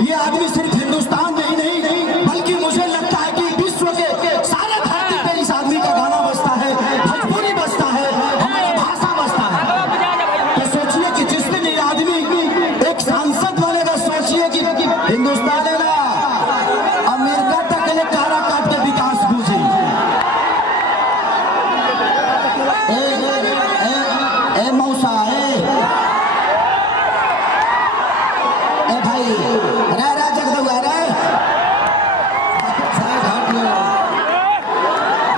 ये आदमी सिर्फ हिंदुस्तान में ही नहीं बल्कि मुझे लगता है कि विश्व के सारे धरती पे इस आदमी का गाना बजता है, भोजपुरी बजता है, हमारी भाषा बजता है। तो सोचिए कि जिस दिन ये आदमी एक सांसद बनेगा, सोचिए कि हिंदुस्तान है ना अमेरिका तक ले कारा काट के विकास पूछे। मौसा भाई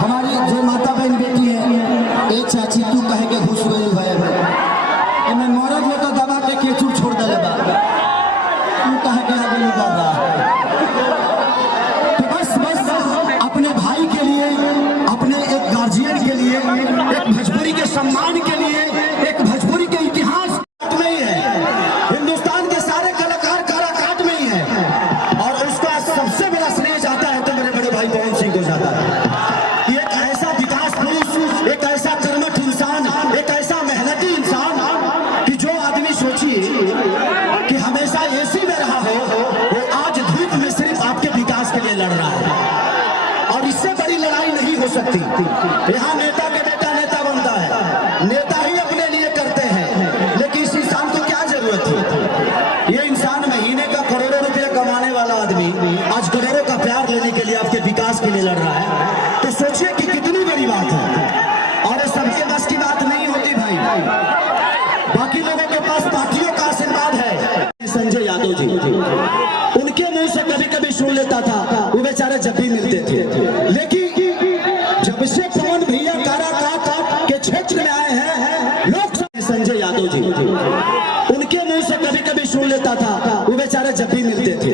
हमारी जो माता बहन बेटी है एक चाची तू कहे के घुस गई है मैं मरद में तो दबा के केचुर छोड़ दे बा तू कहे के आगे दादा। तो बस अपने भाई के लिए, अपने एक गार्जियन के लिए, एक भोजपुरी के सम्मान के लिए, एक भोजपुरी के इतिहास में ही है। हिंदुस्तान के सारे कलाकार काराकाट में ही है और उसका सबसे बड़ा श्रेय जाता है तो मेरे बड़े भाई पवन सिंह को जाता है। एक ऐसा विकास पुरुष, एक ऐसा कर्मठ इंसान, एक ऐसा मेहनती इंसान कि जो आदमी सोचिए कि हमेशा एसी में रहा हो, वो आज धूप में सिर्फ आपके विकास के लिए लड़ रहा है और इससे बड़ी लड़ाई नहीं हो सकती। यहाँ नेता के बेटा नेता बनता है, नेता ही अपने लिए करते हैं, लेकिन इस इंसान को क्या जरूरत है? ये इंसान महीने का करोड़ों रुपया कमाने वाला आदमी आज करोड़ों का प्यार लेने के लिए आपके विकास के लिए लड़ रहा है। तो सोचिए कि कितनी बड़ी बात है और सबके बस की बात नहीं होती भाई। बाकी लोगों के पास पार्टियों का आशीर्वाद है। संजय यादव जी, उनके मुंह से कभी कभी सुन लेता था, वो बेचारे जब भी मिलते थे, लेकिन जब से पवन भैया काराकाट के क्षेत्र में आए हैं लोग, संजय यादव जी, उनके मुंह से कभी कभी सुन लेता था, वो बेचारे जब भी मिलते थे,